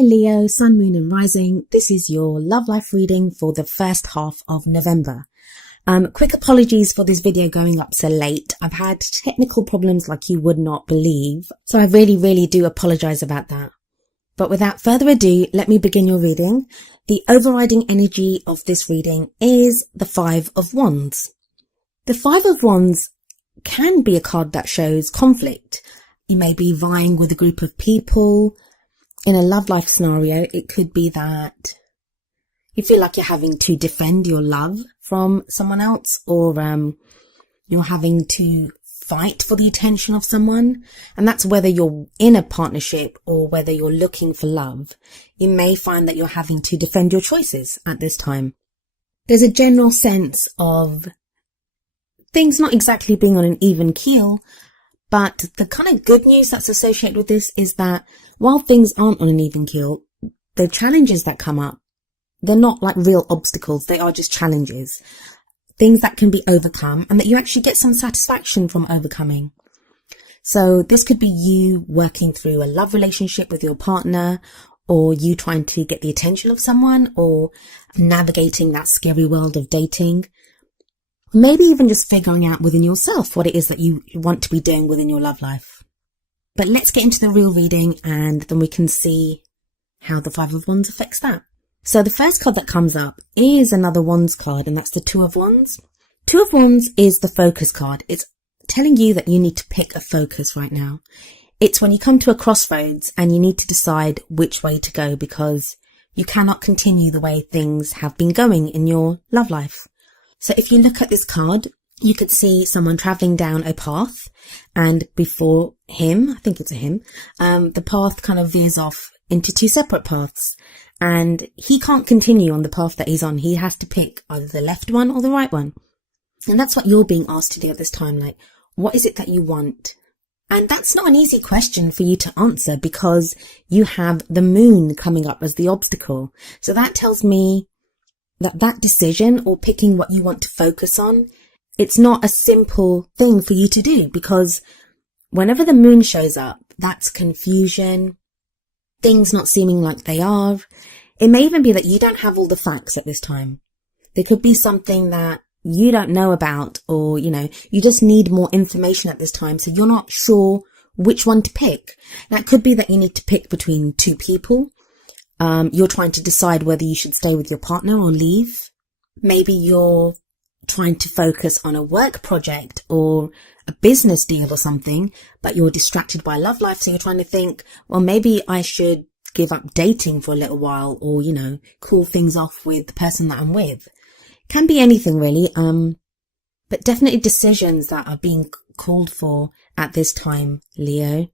Hi Leo, Sun, Moon and Rising. This is your love life reading for the first half of November. Quick apologies for this video going up so late. I've had technical problems like you would not believe, so I really do apologize about that. But without further ado, let me begin your reading. The overriding energy of this reading is the Five of Wands. The Five of Wands can be a card that shows conflict. You may be vying with a group of people. In a love life scenario, it could be that you feel like you're having to defend your love from someone else, or you're having to fight for the attention of someone. And that's whether you're in a partnership or whether you're looking for love. You may find that you're having to defend your choices at this time. There's a general sense of things not exactly being on an even keel, but the kind of good news that's associated with this is that while things aren't on an even keel, the challenges that come up, they're not like real obstacles. They are just challenges, things that can be overcome and that you actually get some satisfaction from overcoming. So this could be you working through a love relationship with your partner, or you trying to get the attention of someone, or navigating that scary world of dating. Maybe even just figuring out within yourself what it is that you want to be doing within your love life. But let's get into the real reading and then we can see how the Five of Wands affects that. So the first card that comes up is another Wands card, and that's the Two of Wands. Two of Wands is the focus card. It's telling you that you need to pick a focus right now. It's when you come to a crossroads and you need to decide which way to go, because you cannot continue the way things have been going in your love life. So if you look at this card, you could see someone traveling down a path, and before him, I think it's a him, the path kind of veers off into two separate paths, and he can't continue on the path that he's on. He has to pick either the left one or the right one. And that's what you're being asked to do at this time. Like, what is it that you want? And that's not an easy question for you to answer, because you have the moon coming up as the obstacle. So that tells me that decision, or picking what you want to focus on, it's not a simple thing for you to do, because whenever the moon shows up, that's confusion, things not seeming like they are. It may even be that you don't have all the facts at this time. There could be something that you don't know about, or, you just need more information at this time, so you're not sure which one to pick. That could be that you need to pick between two people. You're trying to decide whether you should stay with your partner or leave. Maybe you're trying to focus on a work project or a business deal or something, but you're distracted by love life. So you're trying to think, well, maybe I should give up dating for a little while, or, cool things off with the person that I'm with. Can be anything really. But definitely decisions that are being called for at this time, Leo.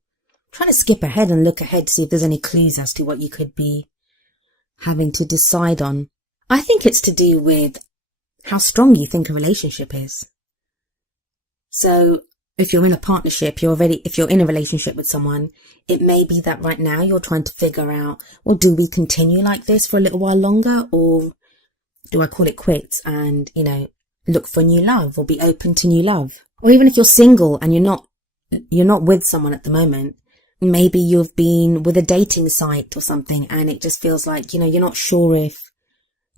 Trying to skip ahead and look ahead to see if there's any clues as to what you could be having to decide on. I think it's to do with how strong you think a relationship is. So if you're in a partnership, if you're in a relationship with someone, it may be that right now you're trying to figure out, well, do we continue like this for a little while longer, or do I call it quits and, look for new love or be open to new love? Or even if you're single and you're not with someone at the moment, maybe you've been with a dating site or something and it just feels like, you're not sure if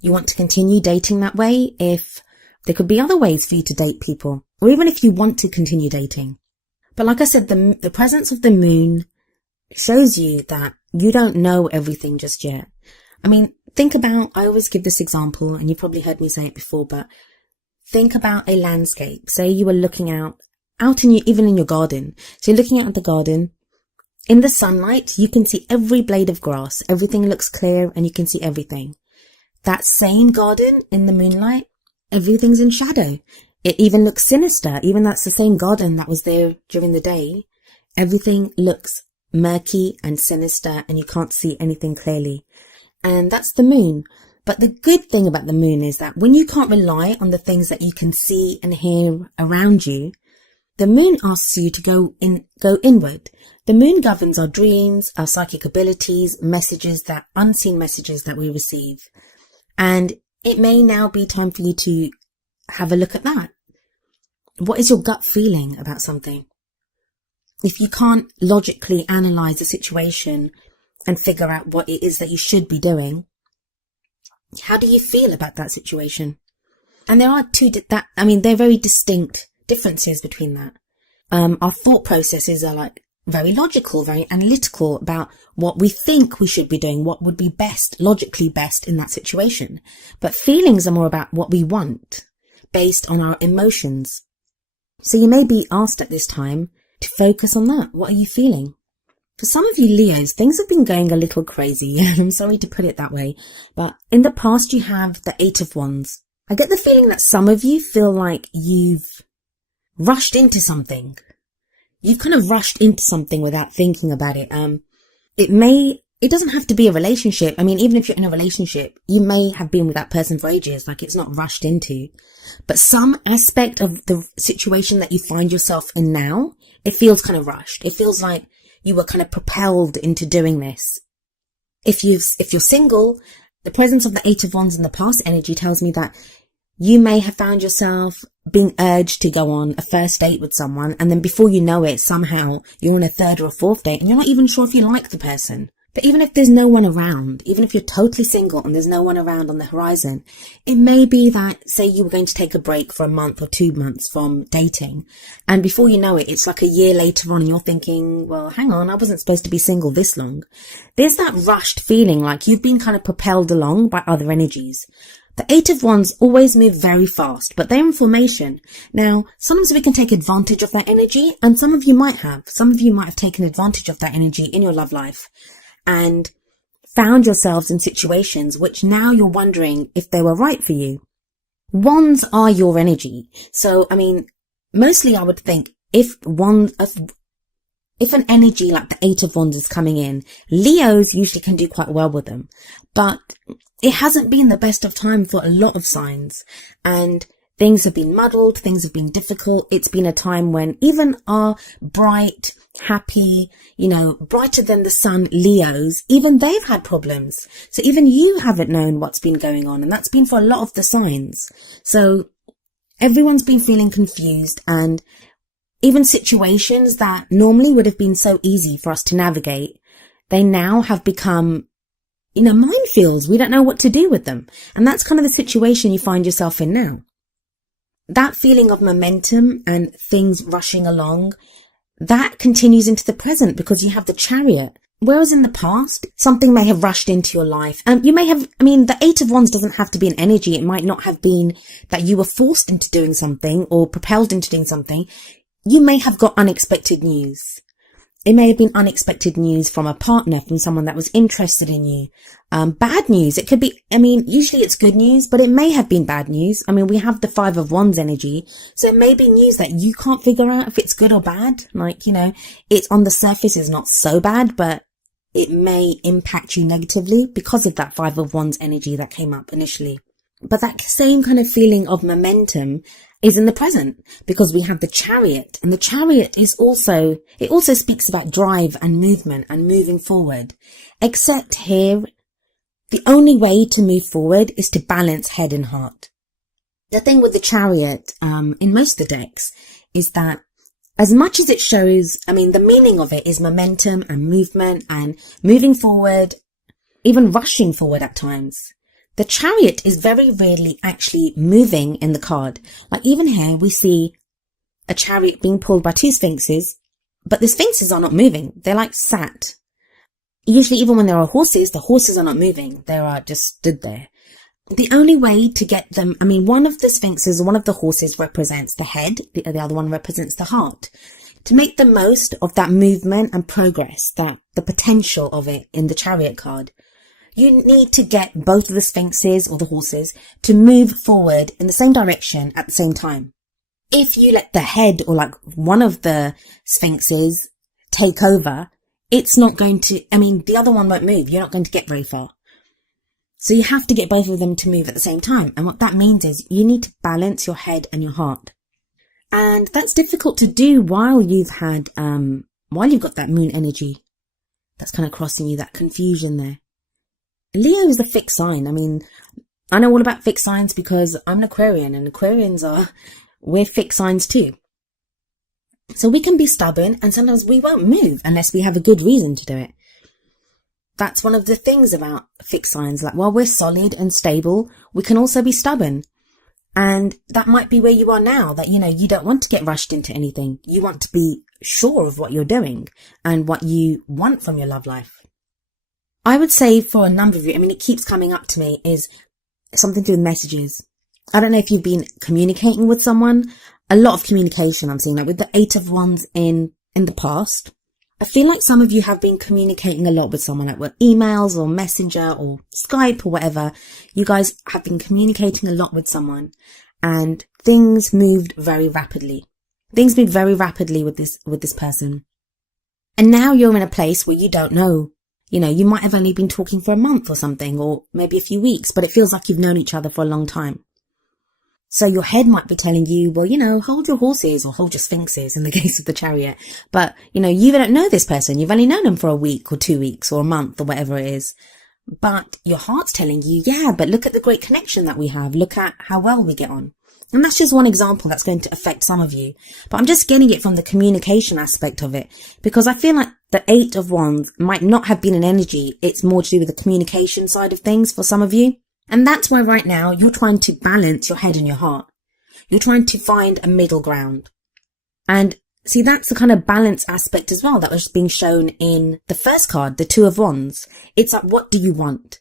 you want to continue dating that way, if there could be other ways for you to date people, or even if you want to continue dating. But like I said, the presence of the moon shows you that you don't know everything just yet. I mean, I always give this example, and you've probably heard me say it before, but think about a landscape. Say you were looking even in your garden. So you're looking out at the garden. In the sunlight, you can see every blade of grass. Everything looks clear and you can see everything. That same garden in the moonlight, everything's in shadow. It even looks sinister. Even that's the same garden that was there during the day. Everything looks murky and sinister and you can't see anything clearly. And that's the moon. But the good thing about the moon is that when you can't rely on the things that you can see and hear around you, the moon asks you to go inward. The moon governs our dreams, our psychic abilities, unseen messages that we receive. And it may now be time for you to have a look at that. What is your gut feeling about something? If you can't logically analyze a situation, and figure out what it is that you should be doing, how do you feel about that situation? And there are they're very distinct differences between that. Our thought processes are like very logical, very analytical about what we think we should be doing, what would be best, logically best in that situation. But feelings are more about what we want, based on our emotions. So you may be asked at this time to focus on that. What are you feeling? For some of you Leos, things have been going a little crazy. I'm sorry to put it that way, but in the past you have the 8 of Wands. I get the feeling that some of you feel like you've rushed into something. You've kind of rushed into something without thinking about it. It doesn't have to be a relationship. I mean, even if you're in a relationship, you may have been with that person for ages, like it's not rushed into. But some aspect of the situation that you find yourself in now, it feels kind of rushed. It feels like you were kind of propelled into doing this. If you're single, the presence of the 8 of Wands in the past energy tells me that you may have found yourself being urged to go on a first date with someone, and then before you know it, somehow you're on a 3rd or a 4th date and you're not even sure if you like the person. But even if there's no one around, even if you're totally single and there's no one around on the horizon, it may be that, say you were going to take a break for a month or 2 months from dating, and before you know it, it's like a year later on and you're thinking, well, hang on, I wasn't supposed to be single this long. There's that rushed feeling like you've been kind of propelled along by other energies. The 8 of Wands always move very fast, but they're in formation. Now, sometimes we can take advantage of that energy, and some of you might have. Some of you might have taken advantage of that energy in your love life and found yourselves in situations which now you're wondering if they were right for you. Wands are your energy. So, I mean, mostly I would think if an energy like the 8 of Wands is coming in, Leos usually can do quite well with them. But it hasn't been the best of time for a lot of signs, and things have been muddled, things have been difficult. It's been a time when even our bright, happy, brighter than the sun Leos, even they've had problems. So even you haven't known what's been going on, and that's been for a lot of the signs. So everyone's been feeling confused, and even situations that normally would have been so easy for us to navigate, they now have become minefields. We don't know what to do with them. And that's kind of the situation you find yourself in now. That feeling of momentum and things rushing along, that continues into the present because you have the Chariot. Whereas in the past, something may have rushed into your life. The 8 of Wands doesn't have to be an energy. It might not have been that you were forced into doing something or propelled into doing something. You may have got unexpected news. It may have been unexpected news from a partner, from someone that was interested in you. Bad news. It could be, usually it's good news, but it may have been bad news. We have the 5 of Wands energy. So it may be news that you can't figure out if it's good or bad. It's on the surface is not so bad, but it may impact you negatively because of that 5 of Wands energy that came up initially. But that same kind of feeling of momentum is in the present because we have the Chariot, and the Chariot it also speaks about drive and movement and moving forward. Except here, the only way to move forward is to balance head and heart. The thing with the Chariot, in most of the decks, is that as much as it shows, the meaning of it is momentum and movement and moving forward, even rushing forward at times. The Chariot is very rarely actually moving in the card. Like even here, we see a chariot being pulled by 2 sphinxes, but the sphinxes are not moving. They're like sat. Usually even when there are horses, the horses are not moving. They are just stood there. The only way to get them, one of the sphinxes, one of the horses represents the head. The other one represents the heart. To make the most of that movement and progress, the potential of it in the Chariot card, you need to get both of the sphinxes or the horses to move forward in the same direction at the same time. If you let the head or one of the sphinxes take over, it's not going to, the other one won't move. You're not going to get very far. So you have to get both of them to move at the same time. And what that means is you need to balance your head and your heart. And that's difficult to do while you've got that moon energy that's kind of crossing you, that confusion there. Leo is a fixed sign. I know all about fixed signs because I'm an Aquarian, and Aquarians we're fixed signs too. So we can be stubborn, and sometimes we won't move unless we have a good reason to do it. that's one of the things about fixed signs. Like, while we're solid and stable, we can also be stubborn. And that might be where you are now, that, you know, you don't want to get rushed into anything. You want to be sure of what you're doing and what you want from your love life. I would say for a number of you, I mean, it keeps coming up to me, is something to do with messages. I don't know if you've been communicating with someone. A lot of communication I'm seeing, like with the 8 of Wands in the past. I feel like some of you have been communicating a lot with someone, like with emails or Messenger or Skype or whatever. You guys have been communicating a lot with someone, and things moved very rapidly. Things moved very rapidly with this person. And now you're in a place where you don't know. You know, you might have only been talking for a month or something, or maybe a few weeks, but it feels like you've known each other for a long time. So your head might be telling you, well, you know, hold your horses or hold your sphinxes in the case of the Chariot. But, you know, you don't know this person. You've only known them for a week or 2 weeks or a month or whatever it is. But your heart's telling you, yeah, but look at the great connection that we have. Look at how well we get on. And that's just one example that's going to affect some of you. But I'm just getting it from the communication aspect of it, because I feel like the 8 of Wands might not have been an energy. It's more to do with the communication side of things for some of you. And that's why right now you're trying to balance your head and your heart. You're trying to find a middle ground. And see, that's the kind of balance aspect as well that was being shown in the first card, the 2 of Wands. It's like, what do you want?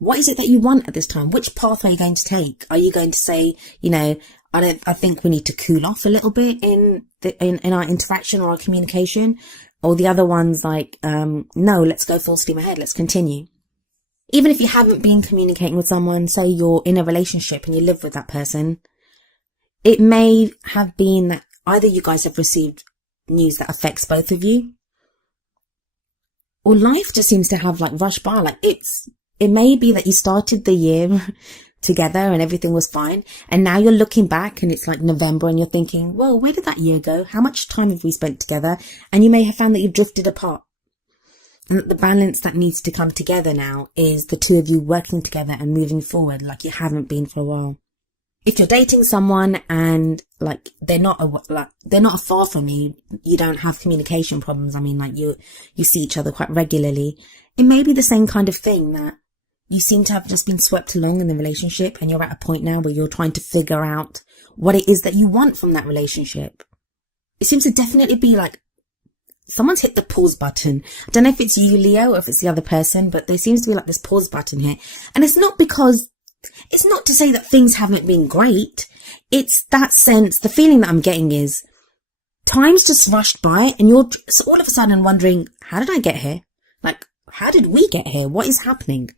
What is it that you want at this time? Which path are you going to take? Are you going to say, you know, I think we need to cool off a little bit in our interaction or our communication? Or the other one's like, no, let's go full steam ahead. Let's continue. Even if you haven't been communicating with someone, say you're in a relationship and you live with that person, it may have been that either you guys have received news that affects both of you, or life just seems to have like rushed by. Like it may be that you started the year together and everything was fine, and now you're looking back and it's like November and you're thinking, well, where did that year go? How much time have we spent together? And you may have found that you've drifted apart. And the balance that needs to come together now is the 2 of you working together and moving forward like you haven't been for a while. If you're dating someone and like they're not far from you, you don't have communication problems. I mean, like you see each other quite regularly. It may be the same kind of thing, that you seem to have just been swept along in the relationship and you're at a point now where you're trying to figure out what it is that you want from that relationship. It seems to definitely be like someone's hit the pause button. I don't know if it's you, Leo, or if it's the other person, but there seems to be like this pause button here. And it's not to say that things haven't been great. It's that sense, the feeling that I'm getting is time's just rushed by and you're all of a sudden wondering, how did I get here? Like, how did we get here? What is happening?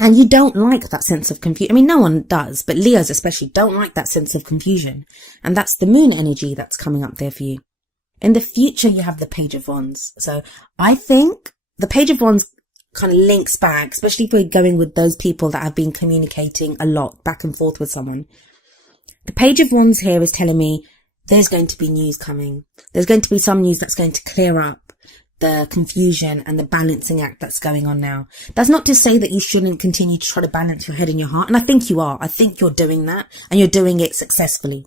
And you don't like that sense of confusion. I mean, no one does, but Leos especially don't like that sense of confusion. And that's the moon energy that's coming up there for you. In the future, you have the Page of Wands. So I think the Page of Wands kind of links back, especially if we're going with those people that have been communicating a lot back and forth with someone. The Page of Wands here is telling me there's going to be news coming. There's going to be some news that's going to clear up the confusion and the balancing act that's going on now. That's not to say that you shouldn't continue to try to balance your head and your heart. And I think you are. I think you're doing that and you're doing it successfully.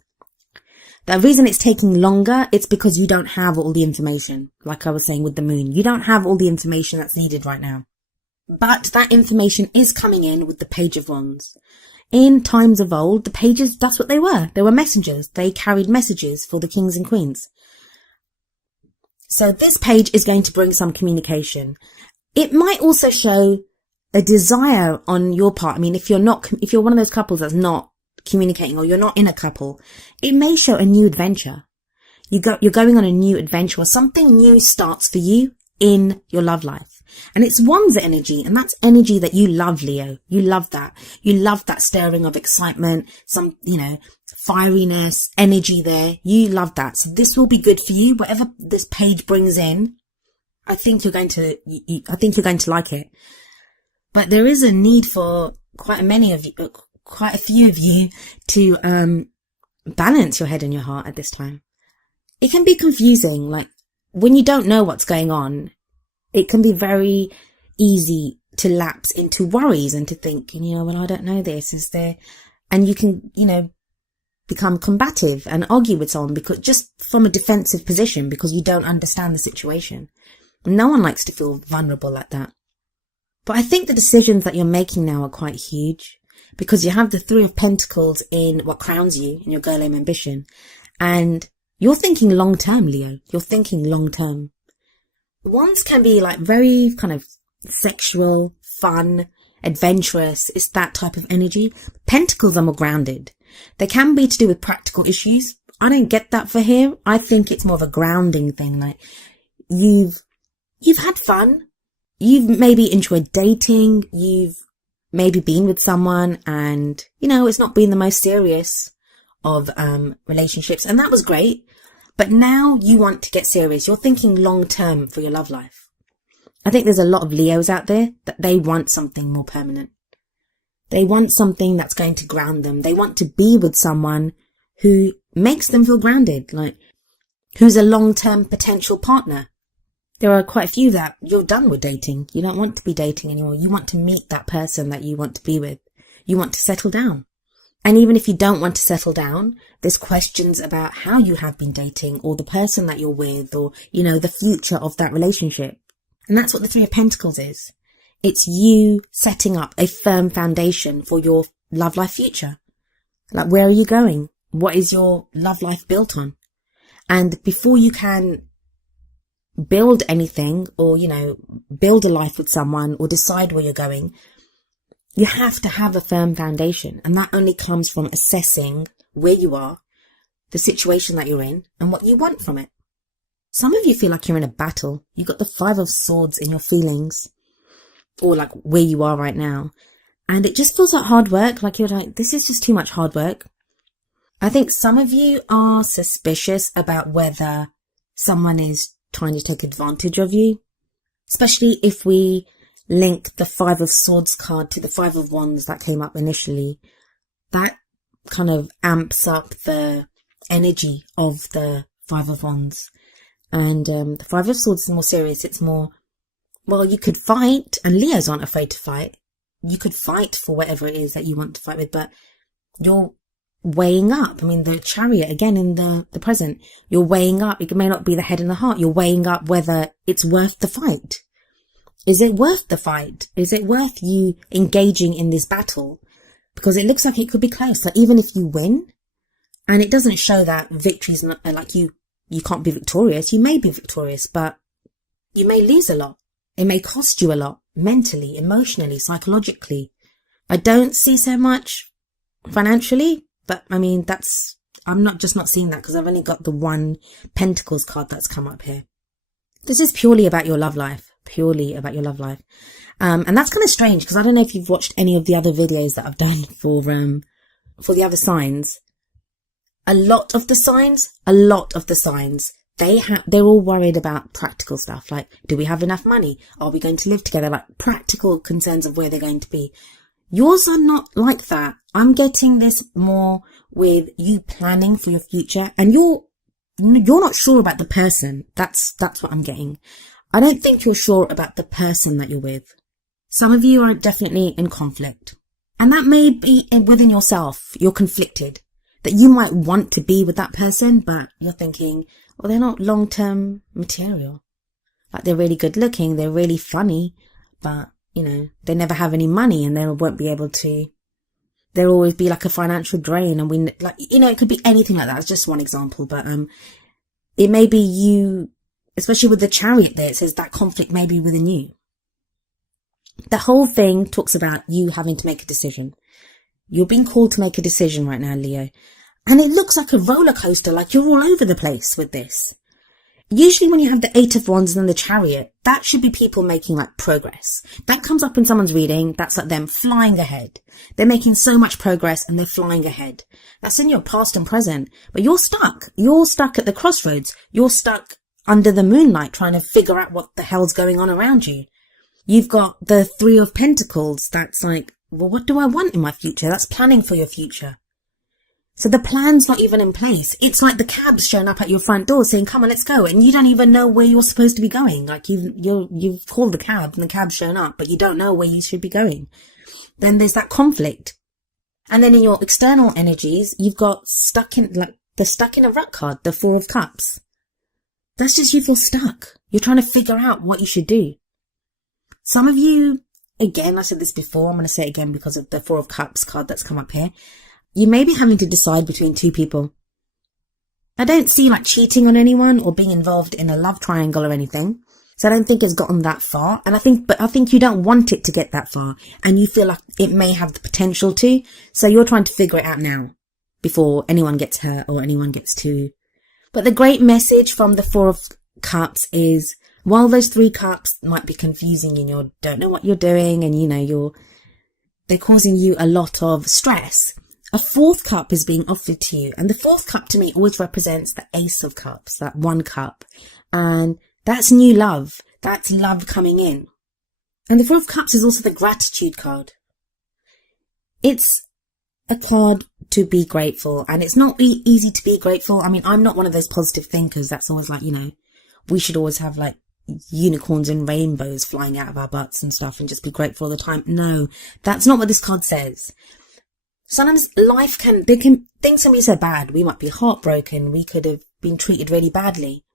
The reason it's taking longer, it's because you don't have all the information. Like I was saying with the moon, you don't have all the information that's needed right now. But that information is coming in with the Page of Wands. In times of old, the pages, that's what they were. They were messengers. They carried messages for the kings and queens. So this page is going to bring some communication. It might also show a desire on your part. I mean, if you're one of those couples that's not communicating, or you're not in a couple, it may show a new adventure. You're going on a new adventure, or something new starts for you in your love life. And it's Wands energy, and that's energy that you love, Leo. You love that. You love that stirring of excitement, some, fieriness, energy there. You love that. So this will be good for you. Whatever this page brings in, I think you're going to like it. But there is a need for quite a few of you to balance your head and your heart at this time. It can be confusing. Like when you don't know what's going on, it can be very easy to lapse into worries and to think, well, I don't know this, is there? And you can, become combative and argue with someone because just from a defensive position, because you don't understand the situation. No one likes to feel vulnerable like that. But I think the decisions that you're making now are quite huge, because you have the Three of Pentacles in what crowns you in your girl aim ambition. And you're thinking long term, Leo. You're thinking long term. Wands can be like very kind of sexual, fun, adventurous. It's that type of energy. Pentacles are more grounded. They can be to do with practical issues. I don't get that for here. I think it's more of a grounding thing. Like you've had fun. You've maybe enjoyed dating. You've maybe been with someone and, you know, it's not been the most serious of relationships. And that was great. But now you want to get serious. You're thinking long term for your love life. I think there's a lot of Leos out there that they want something more permanent. They want something that's going to ground them. They want to be with someone who makes them feel grounded, like who's a long-term potential partner. There are quite a few that you're done with dating. You don't want to be dating anymore. You want to meet that person that you want to be with. You want to settle down. And even if you don't want to settle down, there's questions about how you have been dating or the person that you're with or, you know, the future of that relationship. And that's what the Three of Pentacles is. It's you setting up a firm foundation for your love life future. Like, where are you going? What is your love life built on? And before you can build anything or, you know, build a life with someone or decide where you're going, you have to have a firm foundation. And that only comes from assessing where you are, the situation that you're in, and what you want from it. Some of you feel like you're in a battle. You've got the Five of Swords in your feelings, or like where you are right now. And it just feels like hard work. Like you're like, this is just too much hard work. I think some of you are suspicious about whether someone is trying to take advantage of you, especially if we link the Five of Swords card to the Five of Wands that came up initially. That kind of amps up the energy of the Five of Wands. And the Five of Swords is more serious. It's more, well, you could fight, and Leos aren't afraid to fight. You could fight for whatever it is that you want to fight with, but you're weighing up. I mean, the Chariot, again, in the present, you're weighing up. It may not be the head and the heart. You're weighing up whether it's worth the fight. Is it worth the fight? Is it worth you engaging in this battle? Because it looks like it could be close. Like, even if you win, and it doesn't show that victory's not, like you can't be victorious. You may be victorious, but you may lose a lot. It may cost you a lot, mentally, emotionally, psychologically. I don't see so much financially, but I mean, I'm not seeing that because I've only got the one Pentacles card that's come up here. This is purely about your love life. Purely about your love life. And that's kind of strange because I don't know if you've watched any of the other videos that I've done for the other signs. A lot of the signs, they're all worried about practical stuff. Like, do we have enough money? Are we going to live together? Like, practical concerns of where they're going to be. Yours are not like that. I'm getting this more with you planning for your future, and you're not sure about the person. That's what I'm getting. I don't think you're sure about the person that you're with. Some of you are definitely in conflict, and that may be within yourself. You're conflicted. That you might want to be with that person, but you're thinking, well, they're not long-term material. Like, they're really good looking, they're really funny, but, you know, they never have any money and they won't be able to, there'll always be like a financial drain, and it could be anything like that. It's just one example, but, it may be you, especially with the Chariot there, it says that conflict may be within you. The whole thing talks about you having to make a decision. You're being called to make a decision right now, Leo. And it looks like a roller coaster, like you're all over the place with this. Usually when you have the Eight of Wands and then the Chariot, that should be people making like progress. That comes up in someone's reading. That's like them flying ahead. They're making so much progress and they're flying ahead. That's in your past and present. But you're stuck. You're stuck at the crossroads. You're stuck under the moonlight trying to figure out what the hell's going on around you. You've got the Three of Pentacles. That's like, well, what do I want in my future? That's planning for your future. So the plan's not even in place. It's like the cab's showing up at your front door saying, come on, let's go. And you don't even know where you're supposed to be going. Like you've called the cab and the cab's shown up, but you don't know where you should be going. Then there's that conflict. And then in your external energies, you've got stuck in a rut card, the Four of Cups. That's just you feel stuck. You're trying to figure out what you should do. Some of you, again, I said this before, I'm going to say it again because of the Four of Cups card that's come up here. You may be having to decide between two people. I don't see like cheating on anyone or being involved in a love triangle or anything. So I don't think it's gotten that far. And I think you don't want it to get that far. And you feel like it may have the potential to. So you're trying to figure it out now before anyone gets hurt or anyone gets to. But the great message from the Four of Cups is, while those 3 cups might be confusing and you don't know what you're doing and they're causing you a lot of stress, a 4th cup is being offered to you. And the 4th cup to me always represents the Ace of Cups, that 1 cup. And that's new love. That's love coming in. And the 4 of Cups is also the gratitude card. It's a card to be grateful, and it's not easy to be grateful. I mean, I'm not one of those positive thinkers that's always like, we should always have like unicorns and rainbows flying out of our butts and stuff and just be grateful all the time. No, that's not what this card says. Sometimes things can be so bad. We might be heartbroken. We could have been treated really badly.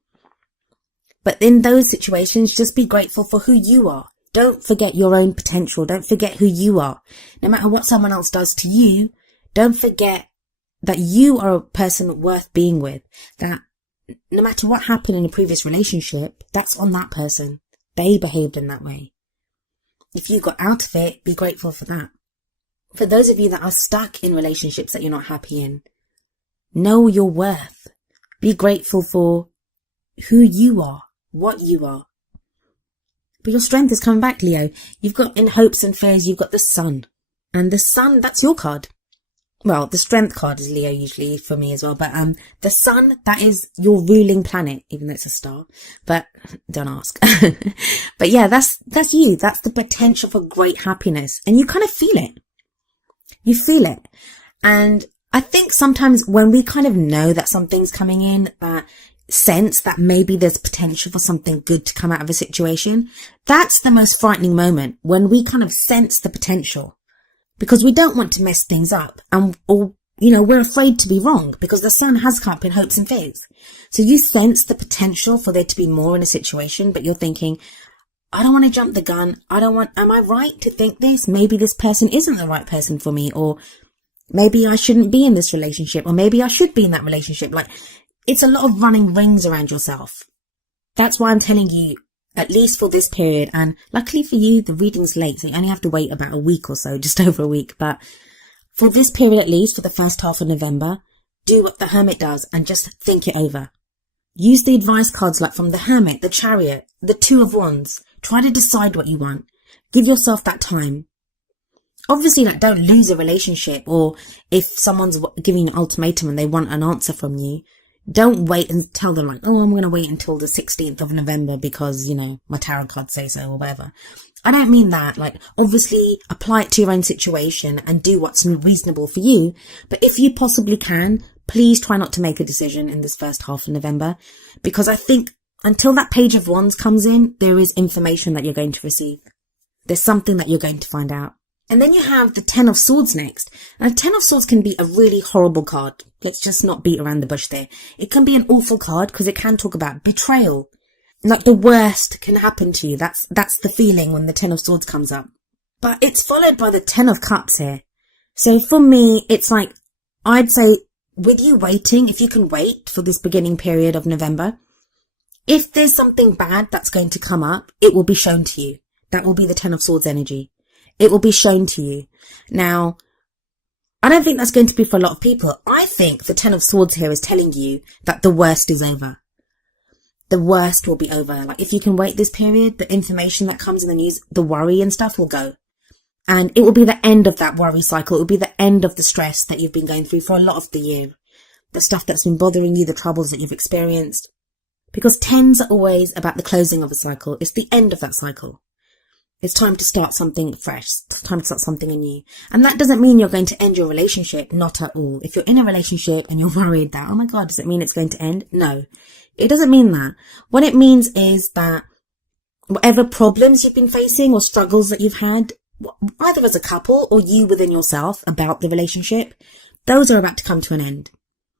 But in those situations, just be grateful for who you are. Don't forget your own potential. Don't forget who you are. No matter what someone else does to you, don't forget that you are a person worth being with. That no matter what happened in a previous relationship, that's on that person. They behaved in that way. If you got out of it, be grateful for that. For those of you that are stuck in relationships that you're not happy in, know your worth. Be grateful for who you are, what you are. But your strength is coming back, Leo. You've got, in hopes and fears, you've got the Sun. And the Sun, that's your card. Well, the Strength card is Leo usually for me as well. But the Sun, that is your ruling planet, even though it's a star. But don't ask. But yeah, that's you. That's the potential for great happiness. And you kind of feel it. You feel it. And I think sometimes when we kind of know that something's coming in, that sense that maybe there's potential for something good to come out of a situation, that's the most frightening moment, when we kind of sense the potential. Because we don't want to mess things up, or we're afraid to be wrong, because the Sun has come up in hopes and fears. So you sense the potential for there to be more in a situation, but you're thinking, I don't want to jump the gun. Am I right to think this? Maybe this person isn't the right person for me, or maybe I shouldn't be in this relationship, or maybe I should be in that relationship. Like, it's a lot of running rings around yourself. That's why I'm telling you, at least for this period, and luckily for you, the reading's late, so you only have to wait about a week or so, just over a week. But for this period, at least for the first half of November, do what the Hermit does and just think it over. Use the advice cards like from the Hermit, the Chariot, the Two of Wands. Try to decide what you want. Give yourself that time. Obviously, don't lose a relationship, or if someone's giving you an ultimatum and they want an answer from you, don't wait and tell them I'm going to wait until the 16th of November because, my tarot cards say so or whatever. I don't mean that. Obviously apply it to your own situation and do what's reasonable for you. But if you possibly can, please try not to make a decision in this first half of November, because I think until that Page of Wands comes in, there is information that you're going to receive. There's something that you're going to find out. And then you have the Ten of Swords next. Now, Ten of Swords can be a really horrible card. Let's just not beat around the bush there. It can be an awful card because it can talk about betrayal. Like the worst can happen to you. That's the feeling when the Ten of Swords comes up. But it's followed by the Ten of Cups here. So for me, it's like, I'd say with you waiting, if you can wait for this beginning period of November, if there's something bad that's going to come up, it will be shown to you. That will be the Ten of Swords energy. It will be shown to you. Now, I don't think that's going to be for a lot of people. I think the Ten of Swords here is telling you that the worst is over. The worst will be over. Like, if you can wait this period, the information that comes in the news, the worry and stuff will go. And it will be the end of that worry cycle. It will be the end of the stress that you've been going through for a lot of the year. The stuff that's been bothering you, the troubles that you've experienced. Because tens are always about the closing of a cycle. It's the end of that cycle. It's time to start something fresh. It's time to start something anew. And that doesn't mean you're going to end your relationship. Not at all. If you're in a relationship and you're worried that, oh my God, does it mean it's going to end? No, it doesn't mean that. What it means is that whatever problems you've been facing or struggles that you've had, either as a couple or you within yourself about the relationship, those are about to come to an end.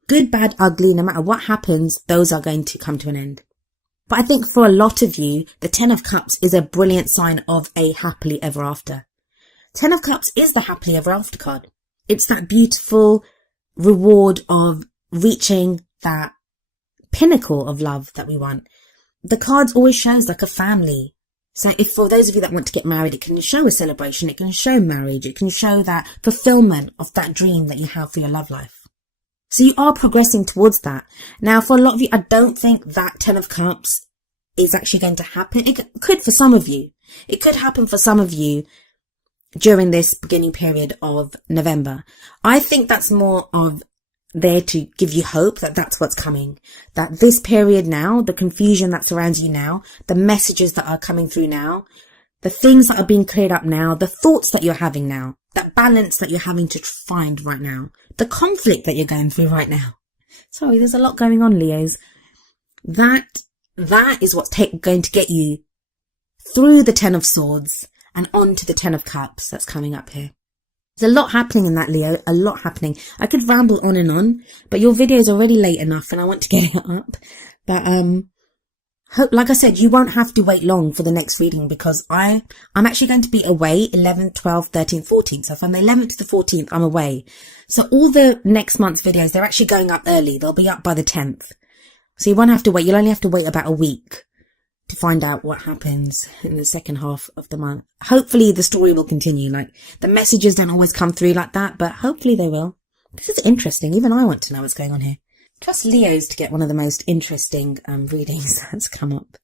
Good, bad, ugly, no matter what happens, those are going to come to an end. But I think for a lot of you, the Ten of Cups is a brilliant sign of a happily ever after. Ten of Cups is the happily ever after card. It's that beautiful reward of reaching that pinnacle of love that we want. The cards always shows like a family. So if for those of you that want to get married, it can show a celebration, it can show marriage, it can show that fulfillment of that dream that you have for your love life. So you are progressing towards that. Now, for a lot of you, I don't think that Ten of Cups is actually going to happen. It could for some of you. It could happen for some of you during this beginning period of November. I think that's more of there to give you hope that that's what's coming. That this period now, the confusion that surrounds you now, the messages that are coming through now, the things that are being cleared up now, the thoughts that you're having now, that balance that you're having to find right now, the conflict that you're going through right now. Sorry, there's a lot going on, Leos. That is what's going to get you through the Ten of Swords and on to the Ten of Cups that's coming up here. There's a lot happening in that, Leo, a lot happening. I could ramble on, but your video is already late enough and I want to get it up. But like I said, you won't have to wait long for the next reading because I'm actually going to be away 11th, 12th, 13th, 14th. So from the 11th to the 14th, I'm away. So all the next month's videos, they're actually going up early. They'll be up by the 10th. So you won't have to wait. You'll only have to wait about a week to find out what happens in the second half of the month. Hopefully the story will continue. Like, the messages don't always come through like that, but hopefully they will. This is interesting. Even I want to know what's going on here. Trust Leos to get one of the most interesting readings that's come up.